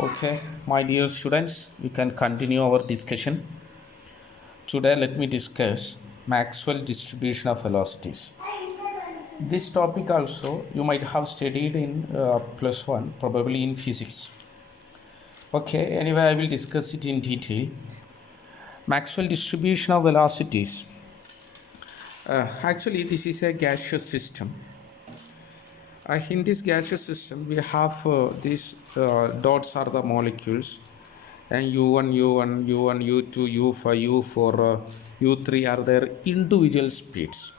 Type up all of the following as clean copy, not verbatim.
Okay, my dear students, we can continue our discussion. Today, let me discuss Maxwell distribution of velocities. This topic also you might have studied in plus one, probably in physics. Okay, anyway, I will discuss it in detail. Maxwell distribution of velocities. Actually, this is a gaseous system. In this gaseous system, we have these dots are the molecules, and U1, U1, U1, U2, U5, U4, U3 are their individual speeds.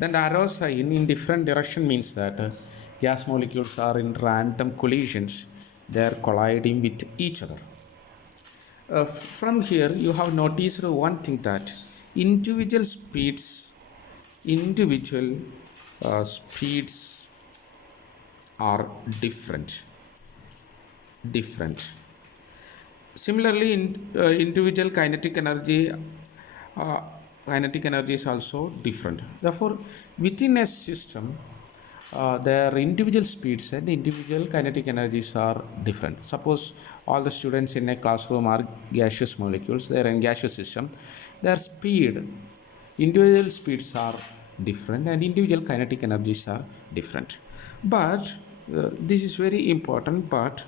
Then the arrow sign in different direction means that gas molecules are in random collisions. They are colliding with each other. From here, you have noticed one thing that individual speeds, individual speeds are different. Similarly, individual kinetic energy is also different. Therefore, within a system, their individual speeds and individual kinetic energies are different. Suppose all the students in a classroom are gaseous molecules, they are in gaseous system. Their individual speeds are different and individual kinetic energies are different. But this is very important, but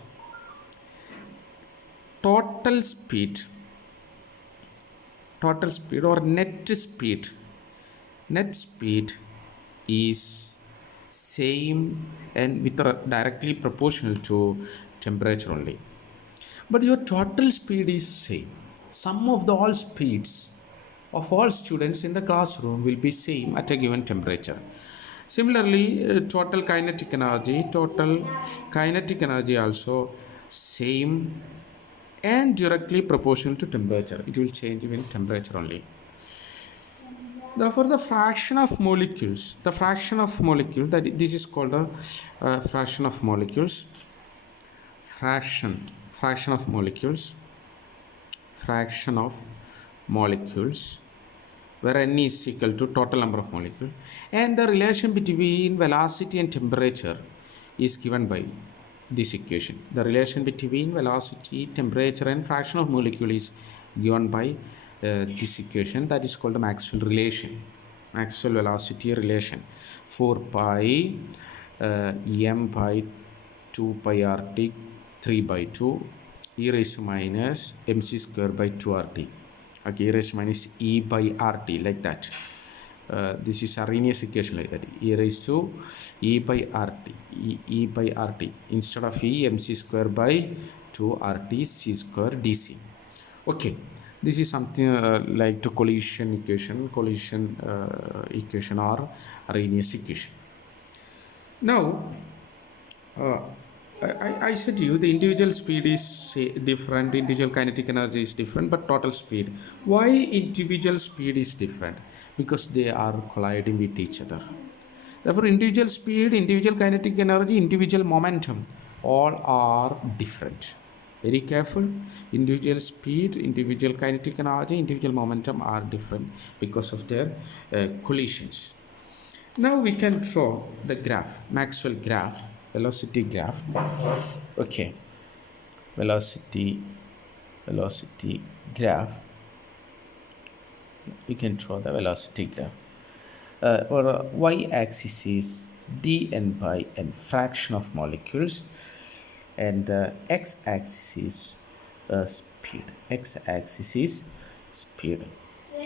total speed or net speed is same and with directly proportional to temperature only, but your total speed is same. Sum of the all speeds of all students in the classroom will be same at a given temperature. Similarly, total kinetic energy also same and directly proportional to temperature. It will change with temperature only. Therefore, the fraction of molecules, that this is called a fraction of molecules, fraction of molecules, where n is equal to total number of molecules, and the relation between velocity and temperature is given by this equation. The relation between velocity, temperature, and fraction of molecule is given by this equation, that is called the Maxwell velocity relation. 4 pi m by 2 pi rt 3 by 2 e raised to minus mc square by 2 rt. Okay, e raised to minus e by rt, like that. This is Arrhenius equation, like that. E raised to e by rt, e by rt instead of e, mc square by 2 rt c square dc. Okay, this is something like the collision equation or Arrhenius equation. Now, I said to you the individual speed is different, individual kinetic energy is different, but total speed. Why individual speed is different? Because they are colliding with each other. Therefore, individual speed, individual kinetic energy, individual momentum, all are different. Very careful. Individual speed, individual kinetic energy, individual momentum are different because of their collisions. Now we can draw the graph, Maxwell graph, velocity graph. Okay, velocity graph. We can draw the velocity graph. Or y-axis is dn by n, fraction of molecules, and x-axis is speed.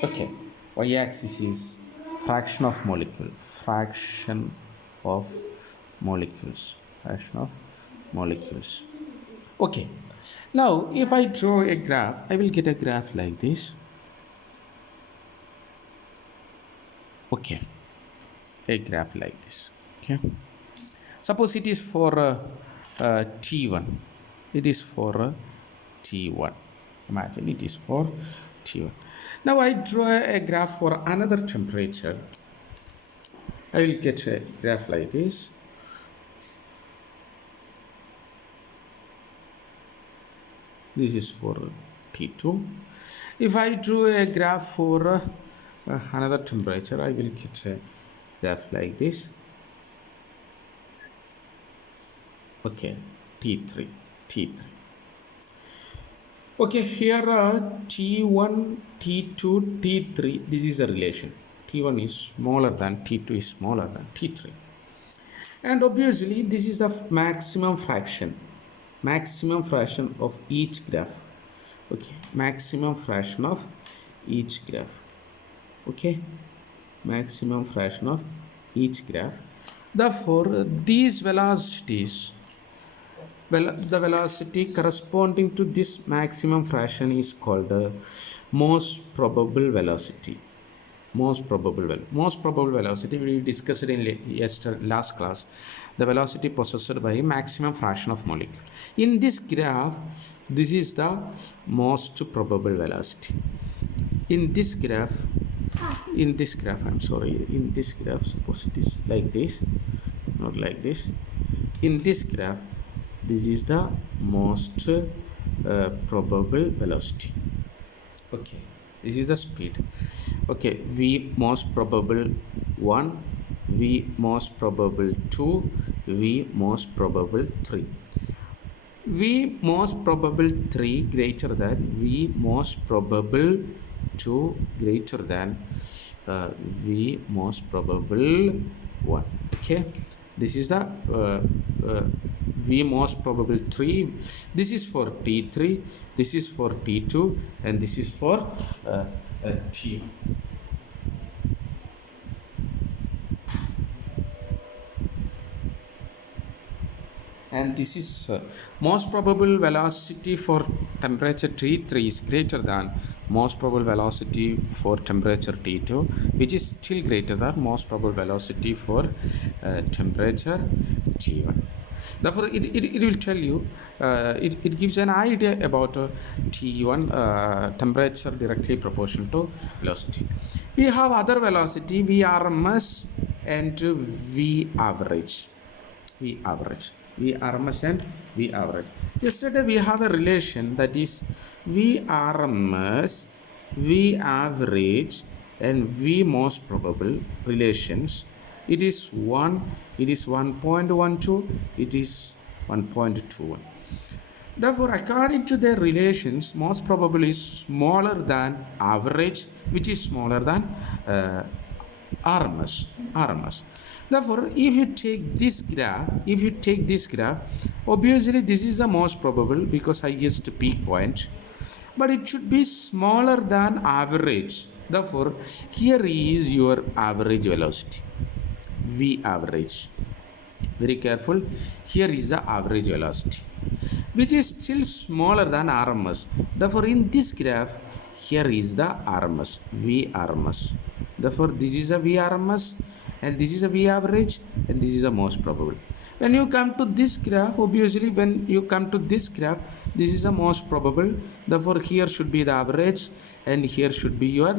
Okay, y-axis is fraction of molecules. Okay, now if I draw a graph, I will get a graph like this. Okay, a graph like this. Okay, suppose it is for T1. It is for T1. Imagine it is for T1. Now I draw a graph for another temperature. I will get a graph like this. This is for T2. If I drew a graph for another temperature, I will get a graph like this. Okay, T3. T3. Okay, here T1, T2, T3, this is a relation. T1 is smaller than T2 is smaller than T3. And obviously this is the maximum fraction of each graph. Okay, maximum fraction of each graph. Okay, maximum fraction of each graph. Therefore, these velocities, the velocity corresponding to this maximum fraction is called most probable velocity. Most probable velocity we discussed in last class. The velocity possessed by a maximum fraction of molecule. In this graph, this is the most probable velocity. In this graph, suppose it is like this, not like this. In this graph, this is the most probable velocity. Okay, this is the speed. Okay, V most probable 1, V most probable 2, V most probable 3. V most probable 3 greater than V most probable 2 greater than V most probable 1. Okay, this is the V most probable 3. This is for T3, this is for T2, and this is for T1. And this is most probable velocity for temperature T3 is greater than most probable velocity for temperature T2, which is still greater than most probable velocity for temperature T1. Therefore, it will tell you, it gives an idea about T1 temperature directly proportional to velocity. We have other velocity, Vrms and V average. V RMS and V average. Yesterday we have a relation, that is V RMS, V average and V most probable relations. It is 1, it is 1.12, it is 1.21. Therefore, according to their relations, most probable is smaller than average, which is smaller than RMS. Therefore, if you take this graph, obviously this is the most probable because highest peak point, but it should be smaller than average. Therefore, here is your average velocity, V average. Very careful. Here is the average velocity, which is still smaller than RMS. Therefore, in this graph, here is the RMS, V RMS. Therefore, this is a V RMS, and this is a V average, and this is the most probable. When you come to this graph, obviously when you come to this graph, this is the most probable. Therefore, here should be the average, and here should be here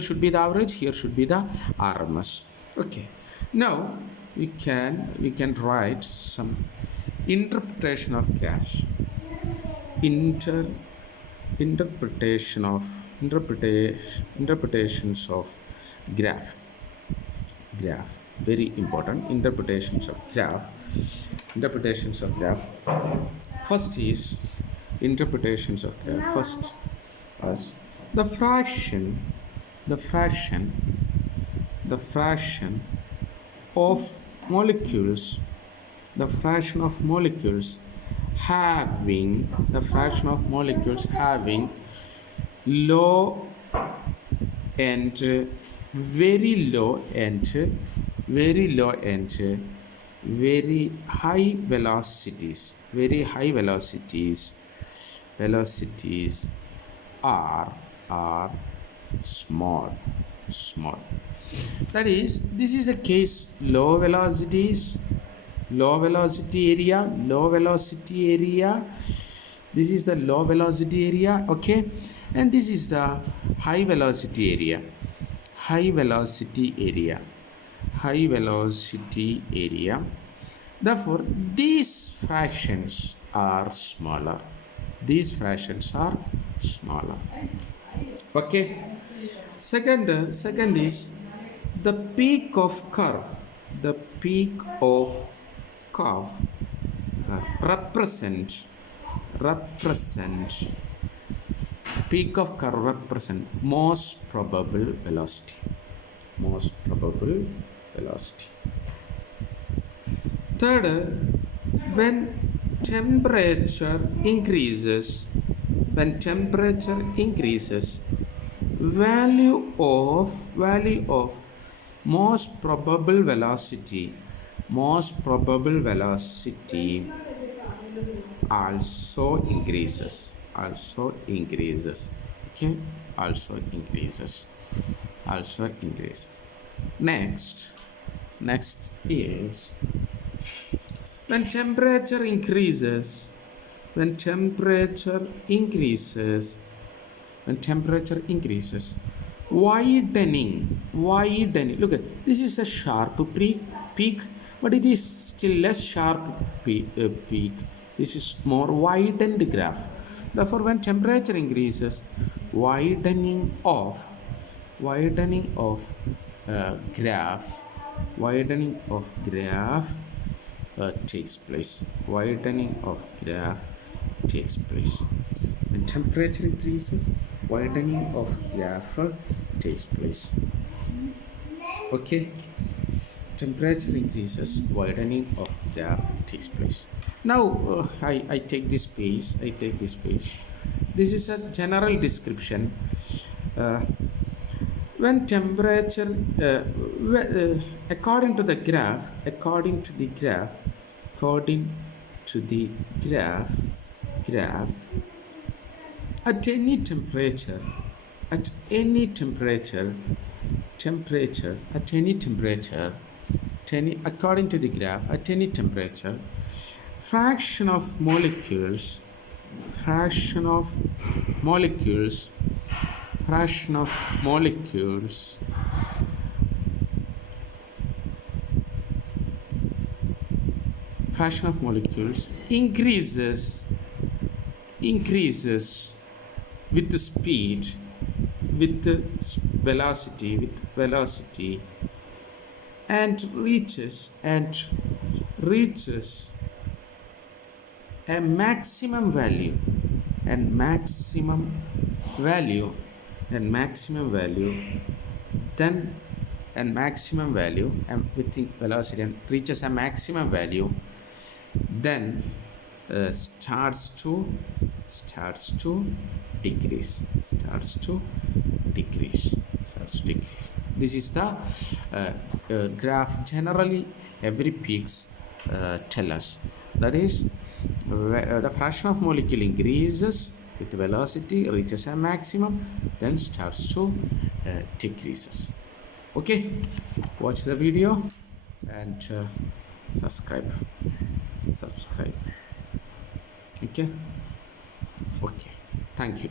should be the average, here should be the RMS. Okay. Now we can write some interpretation of graphs. Interpretations of graph. Very important. Interpretations of graph. First is interpretations of graph. First is the fraction of molecules, having low and very low and very high velocities are small. That is, this is a case low velocity area. This is the low velocity area, okay, and this is the high velocity area. Therefore, these fractions are smaller. Okay. Second is the peak of curve represent peak of curve represent most probable velocity. Third, when temperature increases, value of most probable velocity also increases. Okay, also increases. Next is when temperature increases, widening. Look at this is a sharp peak, but it is still less sharp peak. This is more widened graph. Therefore, when temperature increases, widening of graph takes place. When temperature increases, widening of graph takes place. Okay, temperature increases, widening of graph takes place. Now I take this page. This is a general description. When temperature according to the graph, at any temperature, according to the graph, at any temperature, fraction of molecules increases with the speed, with the velocity, and reaches a maximum value, with the velocity and reaches a maximum value, then starts to decrease. This is the graph. Generally, every peaks tell us that is the fraction of molecule increases with velocity, reaches a maximum, then starts to decreases. Okay, watch the video and subscribe. Okay, thank you.